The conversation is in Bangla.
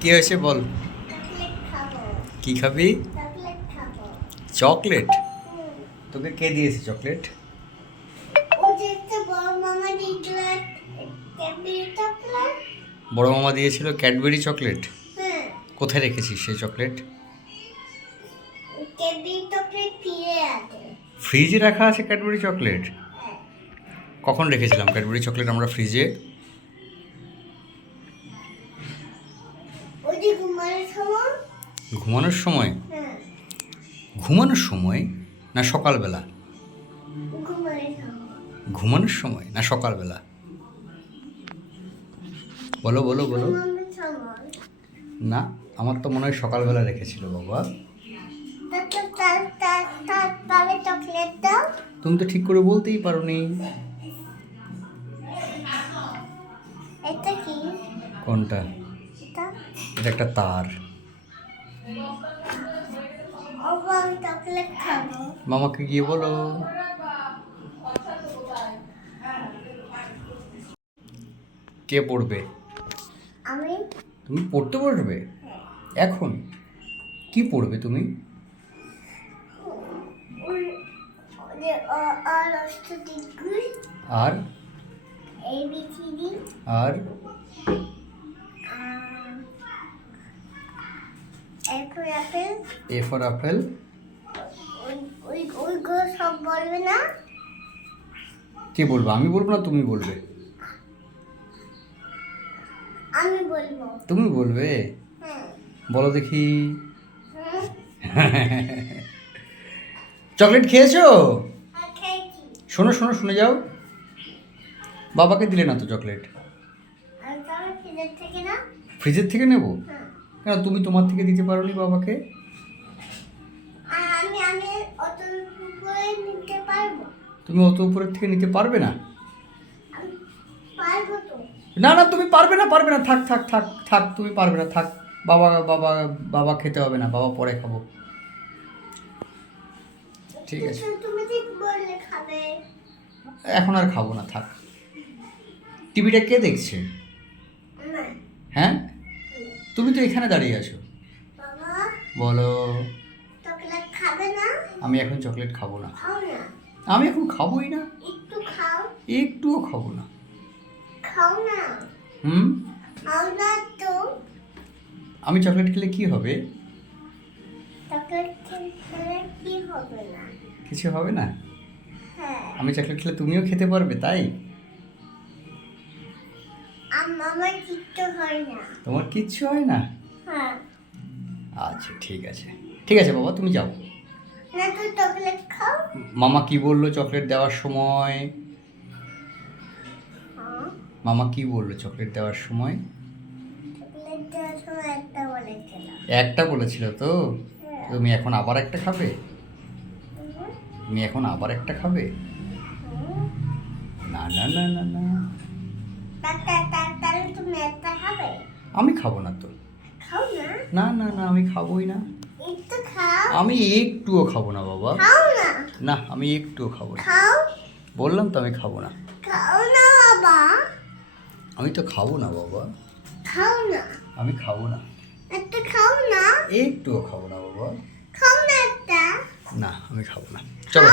কি হয়েছে বল? কি খাবি? চকলেট? তোকে কে দিয়েছে চকলেট? বড় মামা দিয়েছিল ক্যাডবেরি চকলেট। কোথায় রেখেছিস সেই চকলেট? ফ্রিজে রাখা আছে ক্যাডবেরি চকলেট? কখন রেখেছিলাম ক্যাডবেরি চকলেট আমরা ফ্রিজে? ঘুমানোর সময়? ঘুমানোর সময় না সকালবেলা? ঘুমানোর সময় না সকালবেলা? বলো বলো বলো। না, আমার তো মনে হয় সকালবেলা রেখেছিল বাবা। তুমি তো ঠিক করে বলতেই পারোনি। কোনটা? এটা একটা তার। মামাকে গিয়ে বলো। কে পড়বে? আমি। তুমি পড়তে বসবে এখন? কি পড়বে তুমি? আর আর এ ফর আপেল। সব বলবে না? কে বলবে? আমি বলবো না তুমি বলবে? আমি বলবো। তুমি বলবে? বলো দেখি। চকলেট খেয়েছো? শোনো শোনো, শুনে যাও। বাবাকে দিলে না তো চকলেট? ফ্রিজের থেকে নেব? কেন, তুমি তোমার থেকে দিতে পারোনি বাবাকে? তুমি অত উপরের থেকে নিতে পারবে না? না না, তুমি পারবে না, পারবে না। থাক থাক থাক থাক, তুমি পারবে না, থাক। বাবা বাবা বাবা খেতে হবে না, বাবা পরে খাবো। ঠিক আছে, এখন আর খাবো না, থাক। টিভিটা কে দেখছে? হ্যাঁ, তুমি তো এখানে দাঁড়িয়ে আছো। বলো। আমি এখন চকলেট খাবো না। আমি এখন খাবোই না, একটুও খাবো না। আমি চকলেট খেলে কি হবে? কিছু হবে না। আমি চকলেট খেলে তুমিও খেতে পারবে, তাই? তোমার কিচ্ছু হয় না? আচ্ছা ঠিক আছে, ঠিক আছে বাবা, তুমি যাও। মামা কি বললো চকলেট দেওয়ার সময়? মামা কি বললো চকলেট দেওয়ার সময়? একটা বলেছিল তো? তুমি এখন আবার একটা খাবে? তুমি এখন আবার একটা খাবে? না না না না না, আমি খাবো না তো। না না না, আমি খাবোই না। আমি একটুও খাবো না বাবা। না, আমি একটুও খাবো না। বললাম তো আমি খাবো না। আমি তো খাবো না বাবা। আমি খাবো না। একটুও খাবো না বাবা। না, আমি খাবো না। চলো।